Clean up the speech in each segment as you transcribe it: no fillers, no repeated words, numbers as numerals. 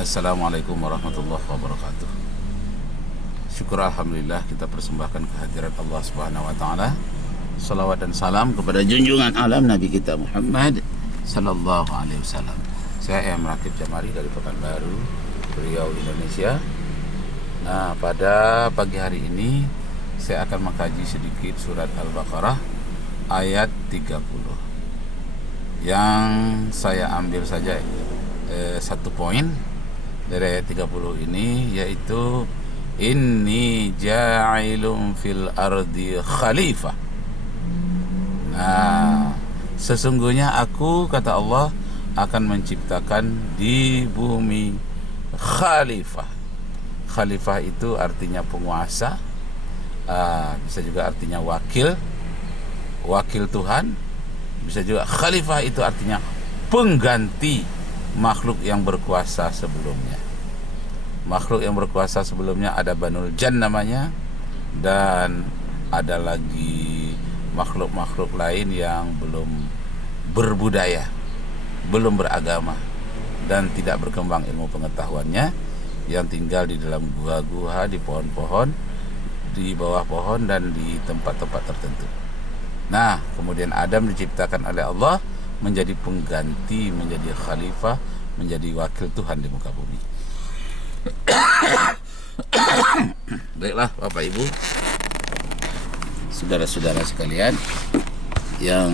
Assalamualaikum warahmatullahi wabarakatuh. Syukur alhamdulillah kita persembahkan kehadirat Allah Subhanahu wa taala. Salawat dan salam kepada junjungan alam Nabi kita Muhammad sallallahu alaihi wasallam. Saya M. Rakib Jamari dari Pekanbaru, Riau, Indonesia. Nah, pada pagi hari ini saya akan mengkaji sedikit surat Al-Baqarah ayat 30. Yang saya ambil saja satu poin dari ayat 30 ini, yaitu inni ja'ilun fil ardi khalifah. Nah, sesungguhnya aku, kata Allah, akan menciptakan di bumi khalifah. Khalifah itu artinya penguasa, bisa juga artinya wakil Tuhan, bisa juga khalifah itu artinya pengganti makhluk yang berkuasa sebelumnya. Makhluk yang berkuasa sebelumnya ada Banul Jan namanya, dan ada lagi makhluk-makhluk lain yang belum berbudaya, belum beragama, dan tidak berkembang ilmu pengetahuannya, yang tinggal di dalam gua-gua, di pohon-pohon, di bawah pohon, dan di tempat-tempat tertentu. Nah, kemudian Adam diciptakan oleh Allah menjadi pengganti, menjadi khalifah, menjadi wakil Tuhan di muka bumi. Baiklah Bapak Ibu, saudara-saudara sekalian, yang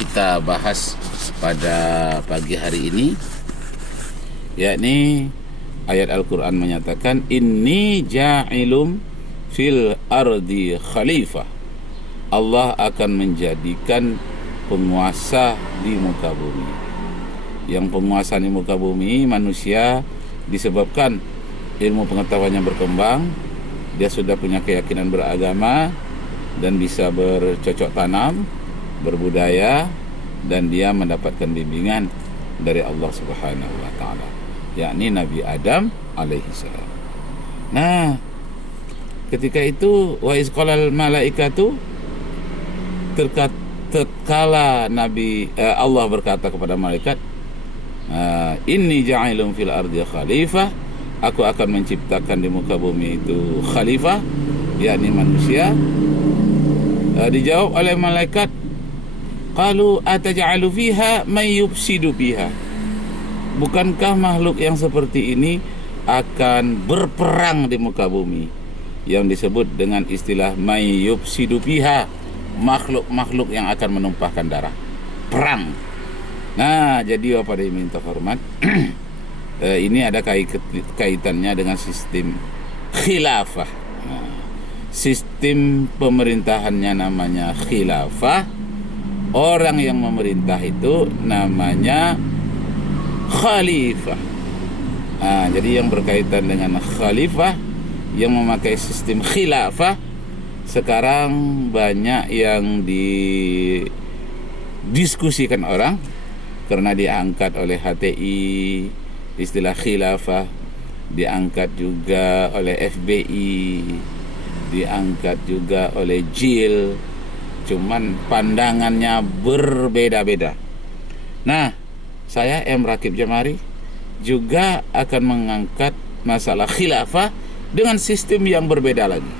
kita bahas pada pagi hari ini yakni ayat Al-Quran menyatakan inni ja'ilum fil ardi khalifah. Allah akan menjadikan penguasa di muka bumi. Yang penguasa di muka bumi manusia disebabkan ilmu pengetahuannya berkembang, dia sudah punya keyakinan beragama dan bisa bercocok tanam, berbudaya, dan dia mendapatkan bimbingan dari Allah Subhanahu wa taala, yakni Nabi Adam alaihi salam. Nah, ketika itu wa izqalal malaikatu, tatkala Allah berkata kepada malaikat, inni ja'ilun fil ardi khalifah, aku akan menciptakan di muka bumi itu khalifah, yakni manusia. Dijawab oleh malaikat, qalu ataj'alu fiha may yufsidu fiha, bukankah makhluk yang seperti ini akan berperang di muka bumi, yang disebut dengan istilah may yufsidu fiha, makhluk-makhluk yang akan menumpahkan darah, perang. Nah, jadi Bapak dan minta hormat, ini ada kaitannya dengan sistem khilafah. Nah, sistem pemerintahannya namanya khilafah. Orang yang memerintah itu namanya khalifah. Nah, jadi yang berkaitan dengan khalifah, yang memakai sistem khilafah, sekarang banyak yang didiskusikan orang karena diangkat oleh HTI istilah khilafah, diangkat juga oleh FBI, diangkat juga oleh JIL, cuman pandangannya berbeda-beda. Nah, saya M. Rakib Jamari juga akan mengangkat masalah khilafah dengan sistem yang berbeda lagi.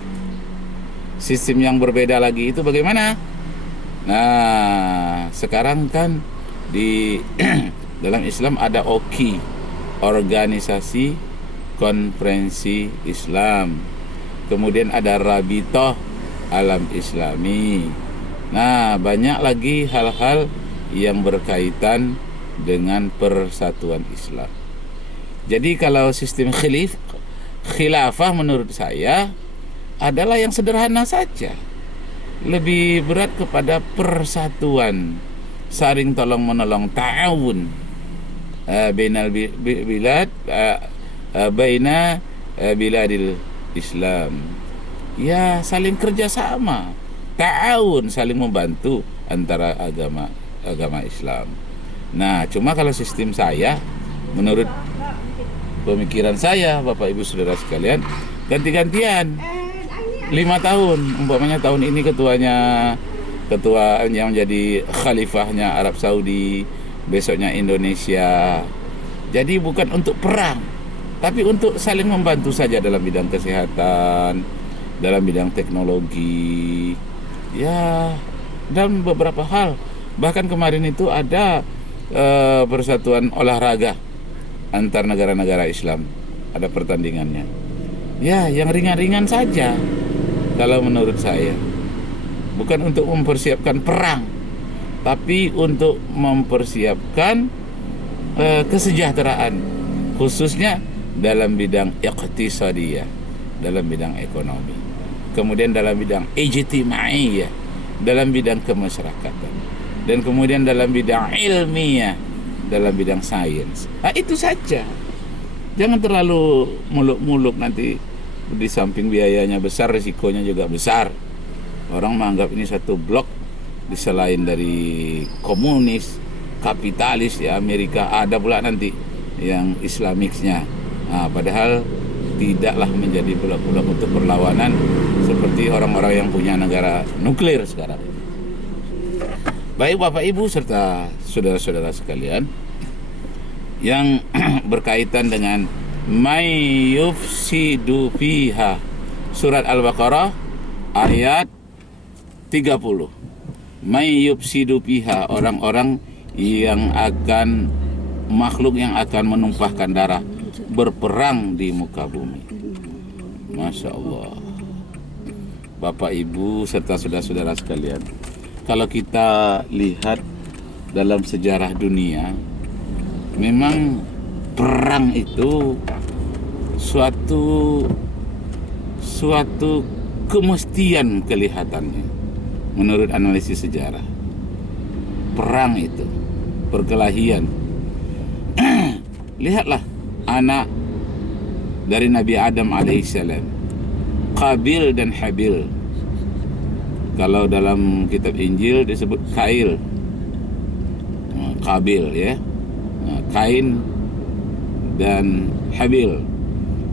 Sistem yang berbeda lagi itu bagaimana? Nah, sekarang kan di dalam Islam ada OKI, Organisasi Konferensi Islam. Kemudian ada Rabitoh Alam Islami. Nah, banyak lagi hal-hal yang berkaitan dengan persatuan Islam. Jadi kalau sistem khilafah menurut saya adalah yang sederhana saja, lebih berat kepada persatuan, saling tolong menolong, ta'awun bainal bilad, baina biladil Islam, ya saling kerjasama, ta'awun, saling membantu antara agama Islam. Nah, cuma kalau sistem saya, menurut pemikiran saya, Bapak Ibu Saudara sekalian, ganti-gantian 5 tahun, umpamanya tahun ini ketua yang menjadi khalifahnya Arab Saudi, besoknya Indonesia. Jadi bukan untuk perang, tapi untuk saling membantu saja dalam bidang kesehatan, dalam bidang teknologi, ya, dan beberapa hal. Bahkan kemarin itu ada persatuan olahraga antar negara-negara Islam, ada pertandingannya. Ya, yang ringan-ringan saja kalau menurut saya. Bukan untuk mempersiapkan perang, tapi untuk mempersiapkan kesejahteraan, khususnya dalam bidang iqtisadiyah, dalam bidang ekonomi. Kemudian dalam bidang ijtimaiyah, dalam bidang kemasyarakatan. Dan kemudian dalam bidang ilmiah, dalam bidang sains. Nah, itu saja. Jangan terlalu muluk-muluk, nanti di samping biayanya besar, risikonya juga besar. Orang menganggap ini satu blok di selain dari komunis, kapitalis di Amerika, ada pula nanti yang Islamicsnya. Nah, padahal tidaklah menjadi blok-blok untuk perlawanan seperti orang-orang yang punya negara nuklir sekarang. Baik Bapak Ibu serta saudara-saudara sekalian, yang berkaitan dengan may yufsidu fiha, surat Al-Baqarah ayat 30. May yufsidu fiha, orang-orang yang akan, makhluk yang akan menumpahkan darah, berperang di muka bumi. Masya Allah. Bapak Ibu serta saudara-saudara sekalian, kalau kita lihat dalam sejarah dunia, memang perang itu suatu kemestian kelihatannya menurut analisis sejarah. Perang itu perkelahian. Lihatlah anak dari Nabi Adam alaihissalam, Qabil dan Habil. Kalau dalam kitab Injil disebut Kail, Qabil ya, Kain dan Habil.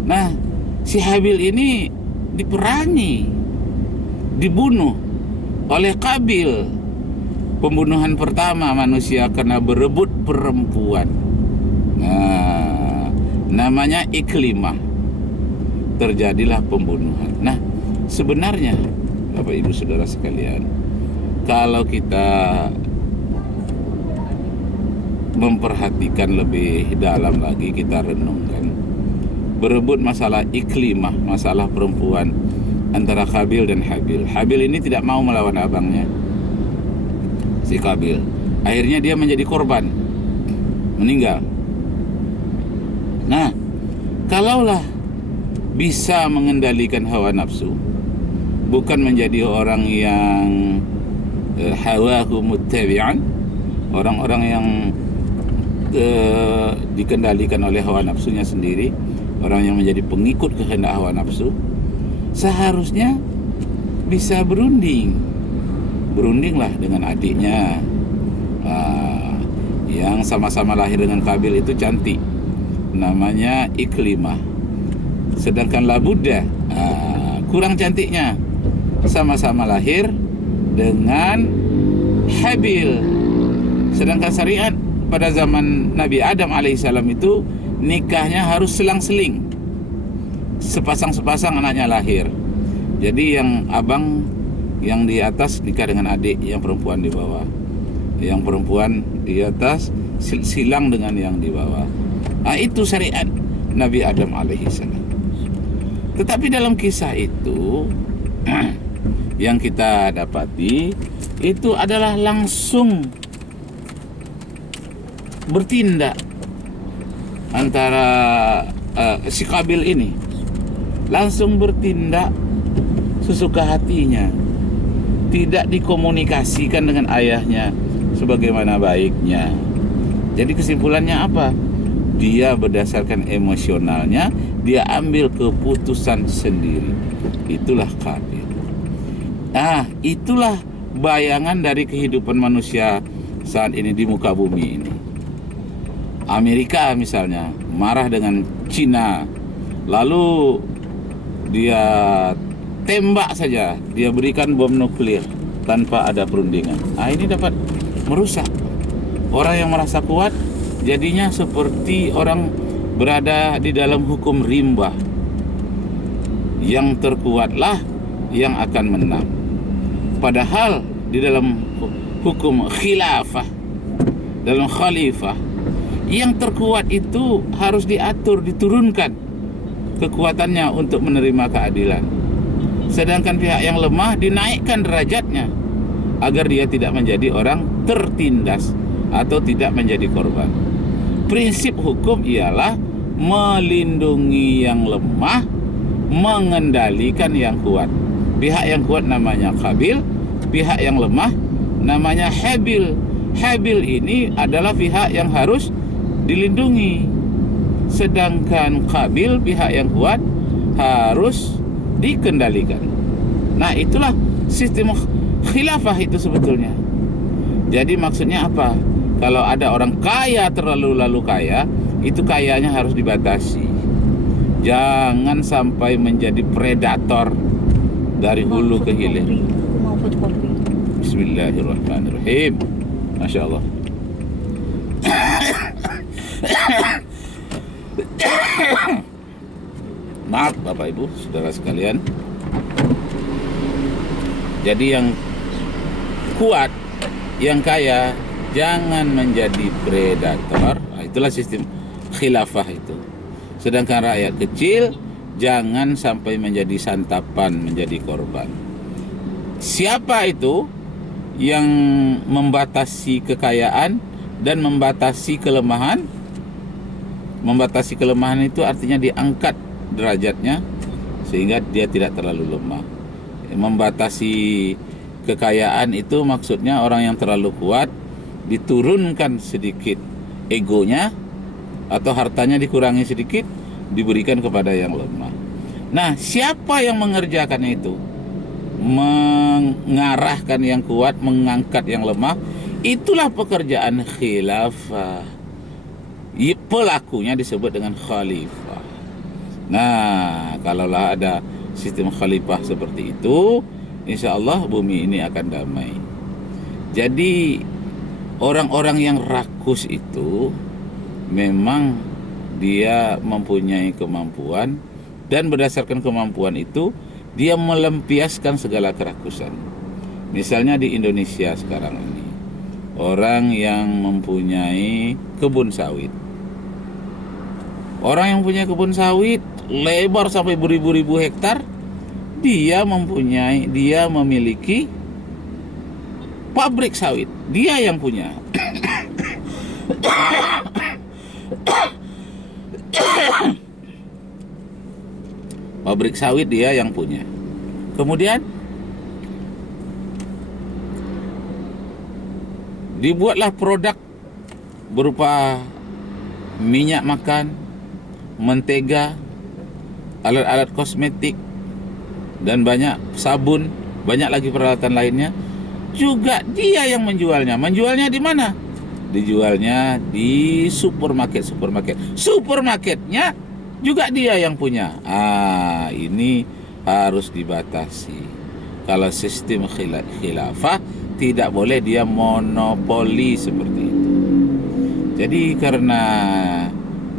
Nah, si Habil ini diperangi, dibunuh oleh Qabil. Pembunuhan pertama manusia karena berebut perempuan. Nah, namanya iklimah. Terjadilah pembunuhan. Nah, sebenarnya Bapak Ibu Saudara sekalian, kalau kita memperhatikan lebih dalam lagi, kita renungkan, berebut masalah iklimah, masalah perempuan antara Qabil dan Habil. Habil ini tidak mau melawan abangnya, si Qabil. Akhirnya dia menjadi korban, meninggal. Nah, kalaulah bisa mengendalikan hawa nafsu, bukan menjadi orang yang hawahu muttabi'an, orang-orang yang dikendalikan oleh hawa nafsunya sendiri, orang yang menjadi pengikut kehendak hawa nafsu, seharusnya bisa berundinglah dengan adiknya, yang sama-sama lahir dengan Qabil itu cantik, namanya Iklimah. Sedangkan Labuda kurang cantiknya, sama-sama lahir dengan Habil. Sedangkan syariat pada zaman Nabi Adam alaihissalam itu nikahnya harus selang-seling, sepasang-sepasang anaknya lahir. Jadi yang abang yang di atas nikah dengan adik yang perempuan di bawah, yang perempuan di atas silang dengan yang di bawah. Nah, itu syariat Nabi Adam alaihissalam. Tetapi dalam kisah itu yang kita dapati itu adalah langsung bertindak antara si Qabil ini, langsung bertindak sesuka hatinya, tidak dikomunikasikan dengan ayahnya sebagaimana baiknya. Jadi kesimpulannya apa? Dia berdasarkan emosionalnya, dia ambil keputusan sendiri. Itulah Qabil. Nah, itulah bayangan dari kehidupan manusia saat ini di muka bumi ini. Amerika misalnya marah dengan Cina, lalu dia tembak saja, dia berikan bom nuklir tanpa ada perundingan. Nah, ini dapat merusak. Orang yang merasa kuat jadinya seperti orang berada di dalam hukum rimba, yang terkuatlah yang akan menang. Padahal di dalam hukum khilafah, dalam khalifah, yang terkuat itu harus diatur, diturunkan kekuatannya untuk menerima keadilan. Sedangkan pihak yang lemah dinaikkan derajatnya agar dia tidak menjadi orang tertindas atau tidak menjadi korban. Prinsip hukum ialah melindungi yang lemah, mengendalikan yang kuat. Pihak yang kuat namanya Qabil, pihak yang lemah namanya Habil. Habil ini adalah pihak yang harus dilindungi, sedangkan Qabil, pihak yang kuat, harus dikendalikan. Nah, itulah sistem khilafah itu sebetulnya. Jadi maksudnya apa? Kalau ada orang kaya terlalu kaya, itu kayanya harus dibatasi. Jangan sampai menjadi predator dari hulu ke hilir. Bismillahirrahmanirrahim. Masya Allah. Maaf Bapak Ibu, saudara sekalian. Jadi yang kuat, yang kaya, jangan menjadi predator. Nah, itulah sistem khilafah itu. Sedangkan rakyat kecil jangan sampai menjadi santapan, menjadi korban. Siapa itu yang membatasi kekayaan dan membatasi kelemahan? Membatasi kelemahan itu artinya diangkat derajatnya sehingga dia tidak terlalu lemah. Membatasi kekayaan itu maksudnya orang yang terlalu kuat diturunkan sedikit egonya atau hartanya dikurangi sedikit, diberikan kepada yang lemah. Nah, siapa yang mengerjakan itu? Mengarahkan yang kuat, mengangkat yang lemah. Itulah pekerjaan khilafah. Pelakunya disebut dengan khalifah. Nah, kalaulah ada sistem khalifah seperti itu, insya Allah bumi ini akan damai. Jadi orang-orang yang rakus itu memang dia mempunyai kemampuan, dan berdasarkan kemampuan itu dia melampiaskan segala kerakusan. Misalnya di Indonesia sekarang ini, orang yang mempunyai kebun sawit, orang yang punya kebun sawit lebar sampai beribu-ribu hektar, dia memiliki pabrik sawit, dia yang punya. Pabrik sawit dia yang punya. Kemudian dibuatlah produk berupa minyak makan, mentega, alat-alat kosmetik, dan banyak sabun, banyak lagi peralatan lainnya. Juga dia yang menjualnya. Menjualnya di mana? Dijualnya di supermarket. Supermarketnya juga dia yang punya. Ini harus dibatasi. Kalau sistem khilafah, tidak boleh dia monopoli seperti itu. Jadi karena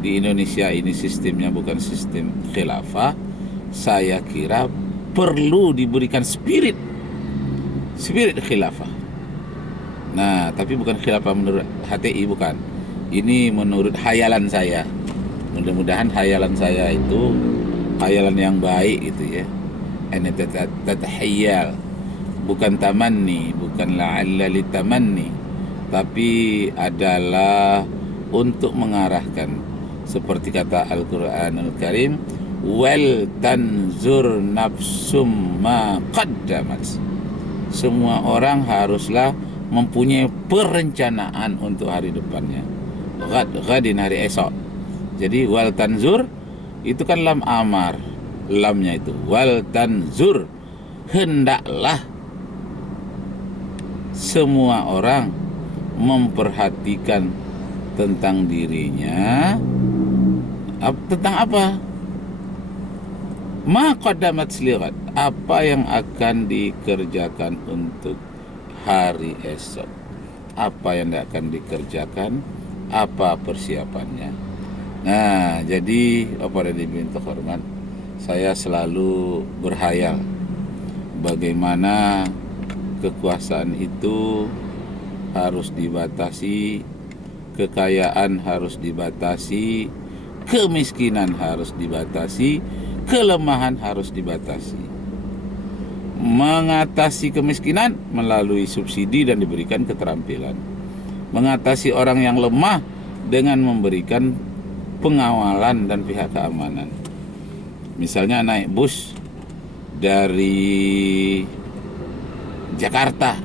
di Indonesia ini sistemnya bukan sistem khilafah, saya kira perlu diberikan spirit khilafah. Nah, tapi bukan khilafah menurut HTI, bukan. Ini menurut hayalan saya. Mudah-mudahan hayalan saya itu hayalan yang baik gitu ya. Ana tatahayyal, bukan tamanni, bukan la'alla litamanni, tapi adalah untuk mengarahkan seperti kata Al-Qur'anul Karim, wal tanzur nafsum ma qaddamat. Semua orang haruslah mempunyai perencanaan untuk hari depannya. Ghadin, hari esok. Jadi wal tanzur itu kan lam amar, lamnya itu wal tanzur, hendaklah semua orang memperhatikan tentang dirinya. Tentang apa? Ma qaddamat lighad, apa yang akan dikerjakan untuk hari esok, apa yang akan dikerjakan, apa persiapannya. Nah, jadi para hadirin terhormat, saya selalu berhayal bagaimana kekuasaan itu harus dibatasi, kekayaan harus dibatasi, kemiskinan harus dibatasi, kelemahan harus dibatasi. Mengatasi kemiskinan melalui subsidi dan diberikan keterampilan. Mengatasi orang yang lemah dengan memberikan pengawalan dan pihak keamanan. Misalnya naik bus dari Jakarta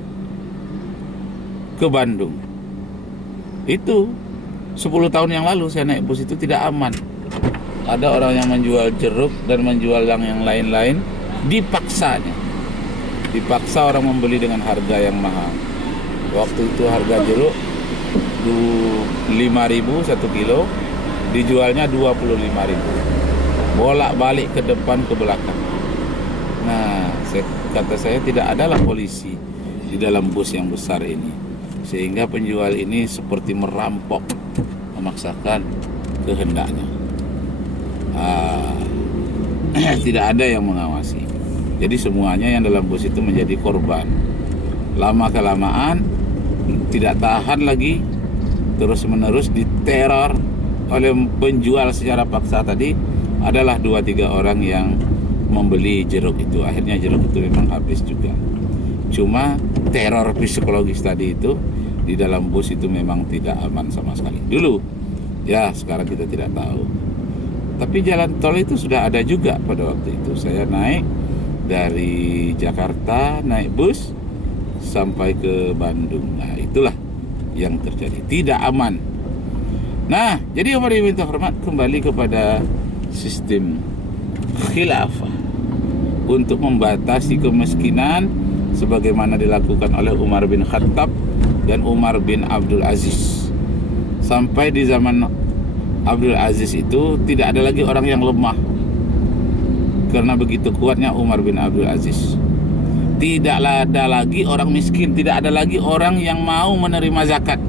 ke Bandung. Itu 10 tahun yang lalu saya naik bus itu tidak aman. Ada orang yang menjual jeruk dan menjual yang lain-lain, dipaksanya. Dipaksa orang membeli dengan harga yang mahal. Waktu itu harga jeruk 5.000 1 kilo, dijualnya 25.000. Bolak-balik ke depan ke belakang. Nah, kata saya tidak adalah polisi di dalam bus yang besar ini, sehingga penjual ini seperti merampok, memaksakan kehendaknya. Tidak ada yang mengawasi. Jadi semuanya yang dalam bus itu menjadi korban. Lama-kelamaan tidak tahan lagi, terus-menerus diteror oleh penjual secara paksa tadi. Adalah 2-3 orang yang membeli jeruk itu. Akhirnya jeruk itu memang habis juga. Cuma teror psikologis tadi itu di dalam bus itu memang tidak aman sama sekali. Dulu, ya sekarang kita tidak tahu. Tapi jalan tol itu sudah ada juga pada waktu itu. Saya naik dari Jakarta, naik bus sampai ke Bandung. Nah, itulah yang terjadi. Tidak aman. Nah, jadi Umar bin Hormat kembali kepada sistem khilafah untuk membatasi kemiskinan sebagaimana dilakukan oleh Umar bin Khattab dan Umar bin Abdul Aziz. Sampai di zaman Abdul Aziz itu tidak ada lagi orang yang lemah, karena begitu kuatnya Umar bin Abdul Aziz. Tidak ada lagi orang miskin, tidak ada lagi orang yang mau menerima zakat,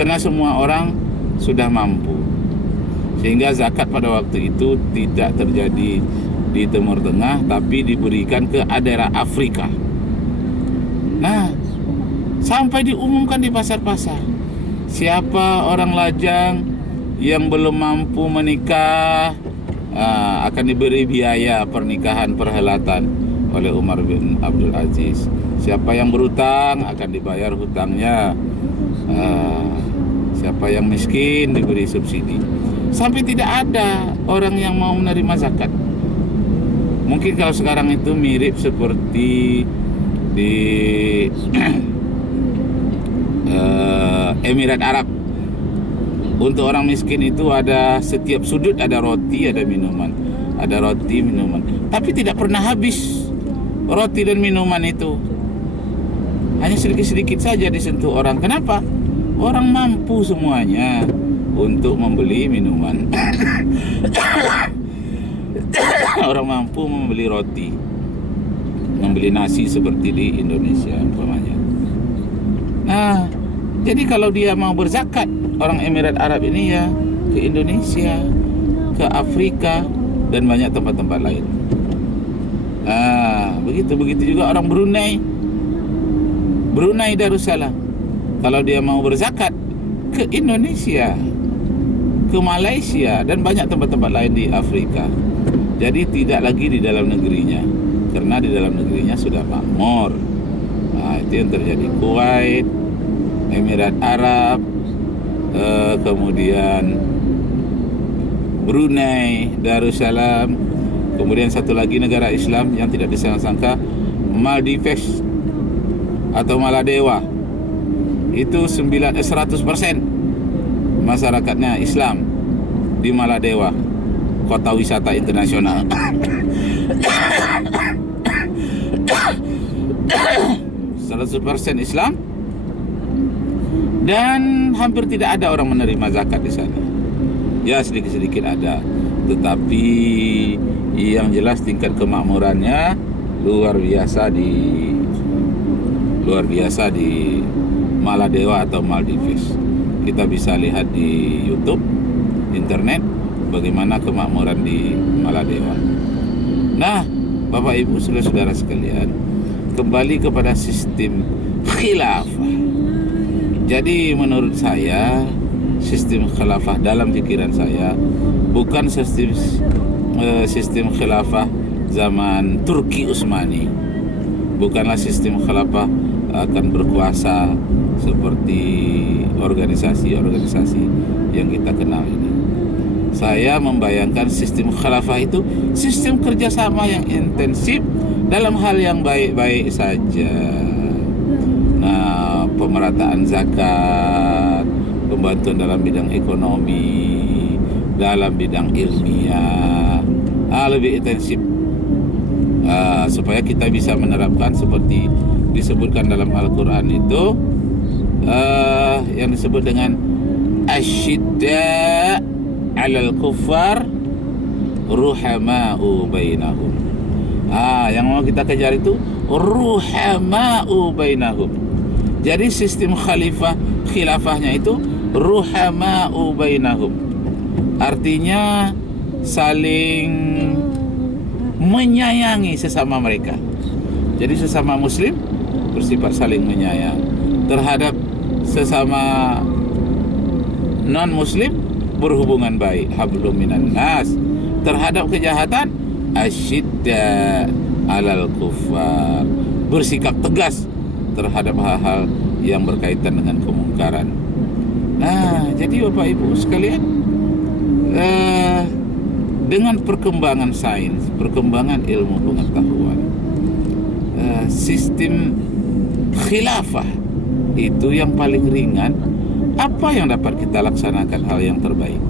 karena semua orang sudah mampu. Sehingga zakat pada waktu itu tidak terjadi di Timur Tengah, tapi diberikan ke daerah Afrika. Nah, sampai diumumkan di pasar-pasar, siapa orang lajang yang belum mampu menikah akan diberi biaya pernikahan perhelatan oleh Umar bin Abdul Aziz. Siapa yang berutang akan dibayar hutangnya. Siapa yang miskin diberi subsidi. Sampai tidak ada orang yang mau menerima zakat. Mungkin kalau sekarang itu mirip seperti di Emirat Arab. Untuk orang miskin itu ada setiap sudut ada roti, ada minuman. Ada roti, minuman. Tapi tidak pernah habis roti dan minuman itu. Hanya sedikit-sedikit saja disentuh orang. Kenapa? Orang mampu semuanya untuk membeli minuman. Orang mampu membeli roti, membeli nasi seperti di Indonesia umpamanya. Nah, jadi kalau dia mau berzakat, orang Emirat Arab ini ya ke Indonesia, ke Afrika, dan banyak tempat-tempat lain. Begitu juga orang Brunei Darussalam. Kalau dia mau berzakat ke Indonesia, ke Malaysia, dan banyak tempat-tempat lain di Afrika. Jadi tidak lagi di dalam negerinya, karena di dalam negerinya sudah makmur. Nah, itu yang terjadi. Kuwait, Emirat Arab, kemudian Brunei Darussalam, kemudian satu lagi negara Islam yang tidak disangka-sangka, Maldives atau Maladewa. Itu 100% masyarakatnya Islam di Maladewa, kota wisata internasional. 100% Islam, dan hampir tidak ada orang menerima zakat di sana. Ya, sedikit-sedikit ada, tetapi yang jelas tingkat kemakmurannya luar biasa di Maladewa atau Maldives. Kita bisa lihat di YouTube internet bagaimana kemakmuran di Maladewa. Nah, Bapak Ibu saudara-saudara sekalian, kembali kepada sistem khilafah. Jadi menurut saya sistem khilafah dalam pikiran saya bukan sistem khilafah zaman Turki Utsmani. Bukanlah sistem khilafah akan berkuasa seperti organisasi-organisasi yang kita kenal ini. Saya membayangkan sistem khilafah itu sistem kerjasama yang intensif dalam hal yang baik-baik saja. Nah, pemerataan zakat, pembantuan dalam bidang ekonomi, dalam bidang ilmiah, lebih intensif, supaya kita bisa menerapkan seperti disebutkan dalam Al-Quran itu, yang disebut dengan asyidda 'alal kuffar ruhama'u bainahum. Yang mau kita kejar itu ruhama'u bainahum. Jadi sistem khilafahnya itu ruhama'u bainahum. Artinya saling menyayangi sesama mereka. Jadi sesama muslim bersifat saling menyayang. Terhadap sesama non-muslim berhubungan baik, hablum minan nas. Terhadap kejahatan asyidda 'alal kuffar, bersikap tegas terhadap hal-hal yang berkaitan dengan kemungkaran. Nah, jadi Bapak Ibu sekalian, dengan perkembangan sains, perkembangan ilmu pengetahuan, sistem khilafah itu yang paling ringan. Apa yang dapat kita laksanakan hal yang terbaik?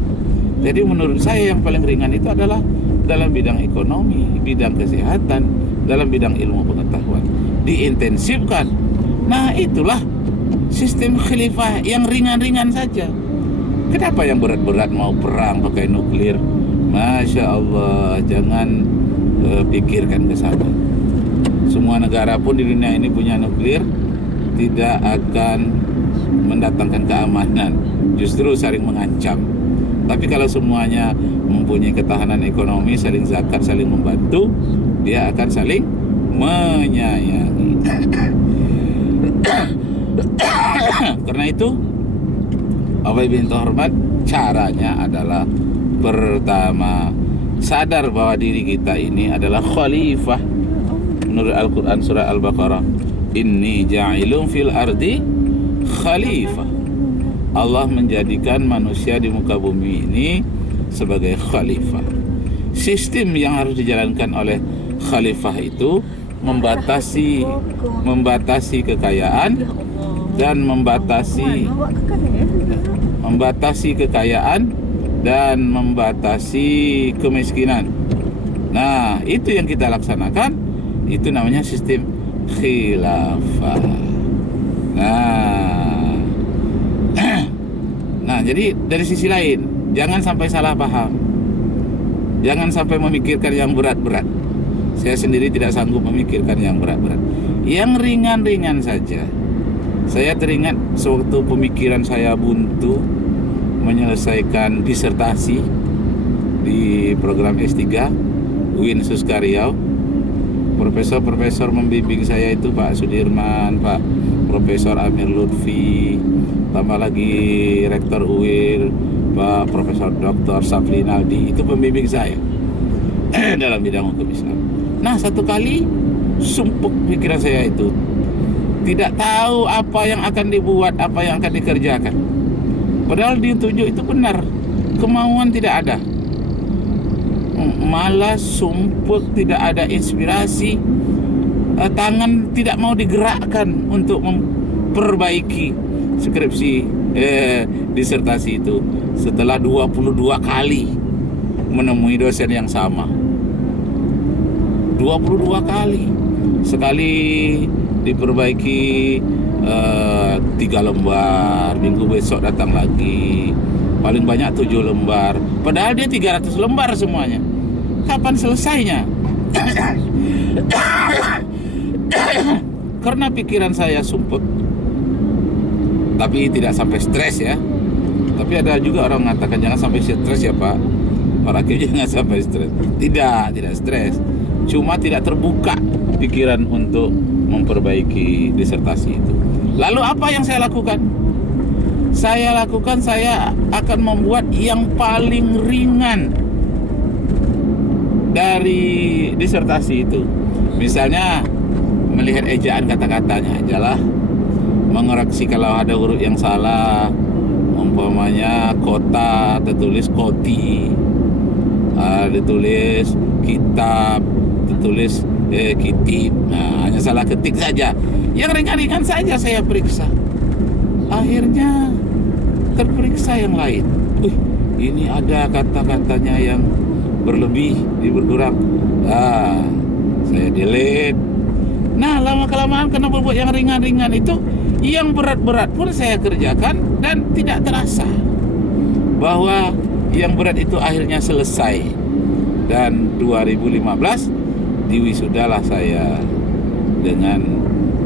Jadi menurut saya yang paling ringan itu adalah dalam bidang ekonomi, bidang kesehatan, dalam bidang ilmu pengetahuan diintensifkan. Nah, itulah sistem khilafah yang ringan-ringan saja. Kenapa yang berat-berat mau perang pakai nuklir? Masya Allah, jangan pikirkan ke sana. Semua negara pun di dunia ini punya nuklir, tidak akan mendatangkan keamanan, justru saling mengancam. Tapi kalau semuanya mempunyai ketahanan ekonomi, saling zakat, saling membantu, dia akan saling menyayangi. Karena itu, Bapak Ibu yang terhormat, caranya adalah pertama, sadar bahwa diri kita ini adalah khalifah. Menurut Al-Quran surah Al-Baqarah, inni ja'ilun fil ardi khalifah. Allah menjadikan manusia di muka bumi ini sebagai khalifah. Sistem yang harus dijalankan oleh khalifah itu membatasi kekayaan dan membatasi kekayaan dan membatasi kemiskinan. Nah, itu yang kita laksanakan, itu namanya sistem khilafah. Nah, jadi dari sisi lain, jangan sampai salah paham. Jangan sampai memikirkan yang berat-berat. Saya sendiri tidak sanggup memikirkan yang berat-berat. Yang ringan-ringan saja. Saya teringat sewaktu pemikiran saya buntu menyelesaikan disertasi di program S3 UIN Suskaryau. Profesor-profesor membimbing saya itu Pak Sudirman, Pak Profesor Amir Lutfi, tambah lagi Rektor UIN, Pak Profesor Dr. Safli Naldi, itu pembimbing saya dalam bidang hukum Islam. Nah, satu kali sumpuk pikiran saya itu, tidak tahu apa yang akan dibuat, apa yang akan dikerjakan. Padahal ditunjuk itu benar, kemauan tidak ada, malah sumpuk, tidak ada inspirasi, tangan tidak mau digerakkan untuk memperbaiki skripsi disertasi itu setelah 22 kali menemui dosen yang sama. 22 kali, sekali diperbaiki 3 lembar, minggu besok datang lagi, paling banyak 7 lembar, padahal dia 300 lembar semuanya. Kapan selesainya? Karena pikiran saya sumpek, tapi tidak sampai stres ya. Tapi ada juga orang mengatakan jangan sampai stres ya Pak. Pak Rakib jangan sampai stres. Tidak stres. Cuma tidak terbuka pikiran untuk memperbaiki disertasi itu. Lalu apa yang saya lakukan? Saya akan membuat yang paling ringan dari disertasi itu. Misalnya melihat ejaan kata-katanya ajalah, mengoreksi kalau ada huruf yang salah, umpamanya kota tertulis koti, ditulis kitab tertulis kitib. Nah, hanya salah ketik saja. Yang ringan-ringan saja saya periksa. Akhirnya terperiksa yang lain. Ini ada kata-katanya yang berlebih, berkurang. Saya delete. Nah, lama-kelamaan kenapa buat yang ringan-ringan itu, yang berat-berat pun saya kerjakan dan tidak terasa bahwa yang berat itu akhirnya selesai. Dan 2015 diwisudalah saya dengan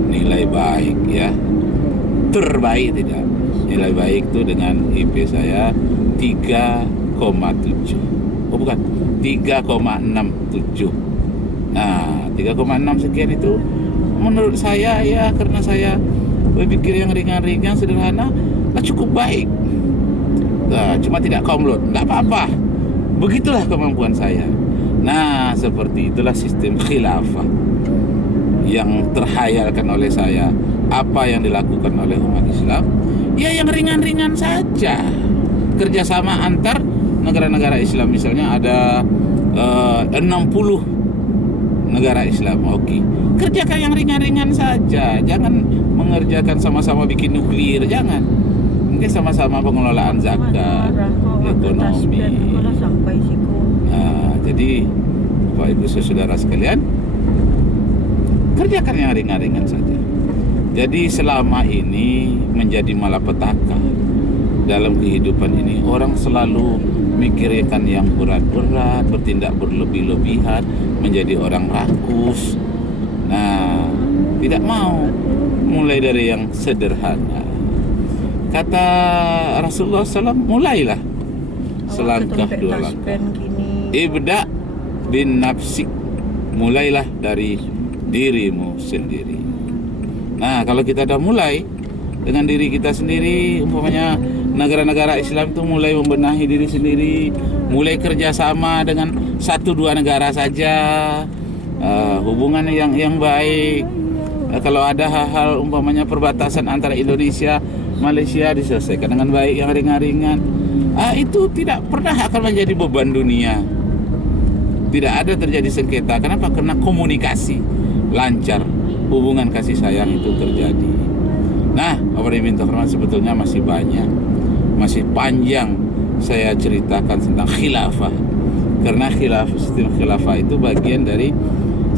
nilai baik ya. Terbaik tidak. Nilai baik itu dengan IP saya 3,7. Oh bukan, 3,67. Nah, 3,6 sekian itu menurut saya ya, karena saya berpikir yang ringan-ringan sederhana, cukup baik. Nah, cuma tidak komlot, tidak apa-apa. Begitulah kemampuan saya. Nah, seperti itulah sistem khilafah yang terhayalkan oleh saya. Apa yang dilakukan oleh umat Islam, ya yang ringan-ringan saja. Kerjasama antar negara-negara Islam, misalnya ada 60 negara Islam, oke. Kerjakan yang ringan-ringan saja. Jangan mengerjakan sama-sama bikin nuklir, jangan. Mungkin sama-sama pengelolaan zakat, ekonomi. Nah, jadi Bapak Ibu saudara sekalian, kerjakan yang ringan-ringan saja. Jadi selama ini menjadi malapetaka dalam kehidupan ini, orang selalu mikirkan yang berat-berat, bertindak berlebih-lebihan, menjadi orang rakus. Nah, tidak mau mulai dari yang sederhana. Kata Rasulullah SAW, mulailah selangkah dua langkah. Ibda bin nafsik, mulailah dari dirimu sendiri. Nah, kalau kita dah mulai dengan diri kita sendiri, umpamanya negara-negara Islam itu mulai membenahi diri sendiri, mulai kerjasama dengan 1-2 negara saja, hubungan yang baik. Kalau ada hal-hal umpamanya perbatasan antara Indonesia, Malaysia diselesaikan dengan baik, yang ringan-ringan. Itu tidak pernah akan menjadi beban dunia. Tidak ada terjadi sengketa. Kenapa? Karena komunikasi lancar, hubungan kasih sayang itu terjadi. Nah, Bapak diminta hormat, sebetulnya masih banyak, masih panjang saya ceritakan tentang khilafah. Karena sistem khilafah itu bagian dari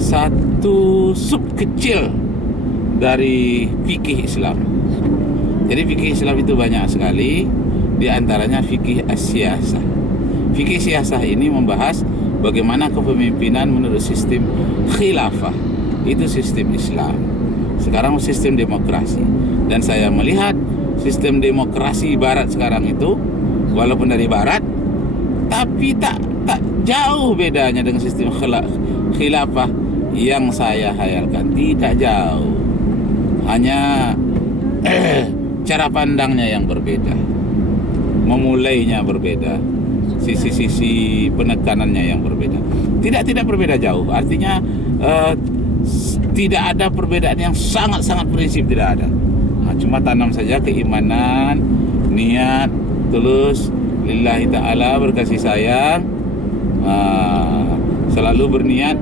satu sub kecil dari fikih Islam. Jadi fikih Islam itu banyak sekali, di antaranya fikih as-siyasah. Fikih siyasah ini membahas bagaimana kepemimpinan menurut sistem khilafah. Itu sistem Islam. Sekarang sistem demokrasi. Dan saya melihat sistem demokrasi barat sekarang itu, walaupun dari barat, tapi tak jauh bedanya dengan sistem khilafah yang saya hayalkan. Tidak jauh. Hanya cara pandangnya yang berbeda, memulainya berbeda, sisi-sisi penekanannya yang berbeda. Tidak berbeda jauh. Artinya tidak ada perbedaan yang sangat-sangat prinsip, tidak ada. Cuma tanam saja keimanan, niat tulus lillahi ta'ala, berkasih sayang, selalu berniat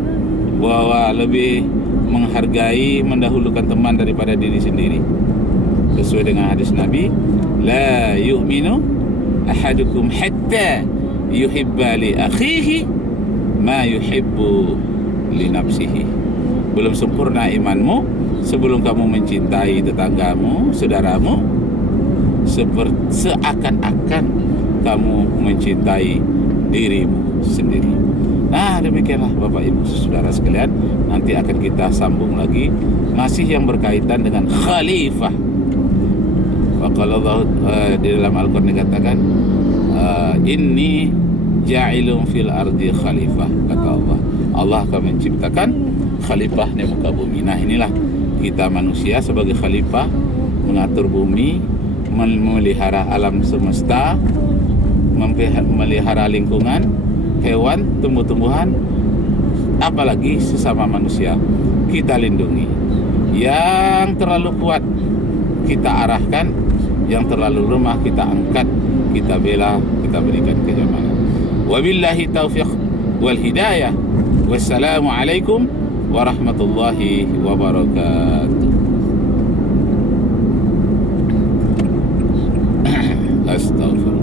bahwa lebih menghargai, mendahulukan teman daripada diri sendiri, sesuai dengan hadis Nabi, la yu'minu ahadukum hatta yuhibba li akhihi ma yuhibbu li nafsihi. Belum sempurna imanmu sebelum kamu mencintai tetanggamu, saudaramu, seakan-akan kamu mencintai dirimu sendiri. Nah, demikianlah Bapak Ibu saudara sekalian. Nanti akan kita sambung lagi, masih yang berkaitan dengan khalifah. Faqala Allah, di dalam Al-Qur'an dikatakan, inni ja'ilun fil ardi khalifah, kata Allah. Allah akan menciptakan khalifah di muka bumi. Nah, inilah kita manusia sebagai khalifah, mengatur bumi, memelihara alam semesta, memelihara lingkungan, hewan, tumbuh-tumbuhan, apalagi sesama manusia kita lindungi. Yang terlalu kuat kita arahkan, yang terlalu lemah kita angkat, kita bela, kita berikan kenyamanan. Wabillahi taufiq wal hidayah. Wassalamualaikum warahmatullahi wabarakatuh. Astagfirullah.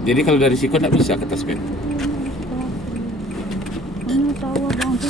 Jadi kalau dari siku tidak bisa ke Tasbih. Mana tahu abang tu.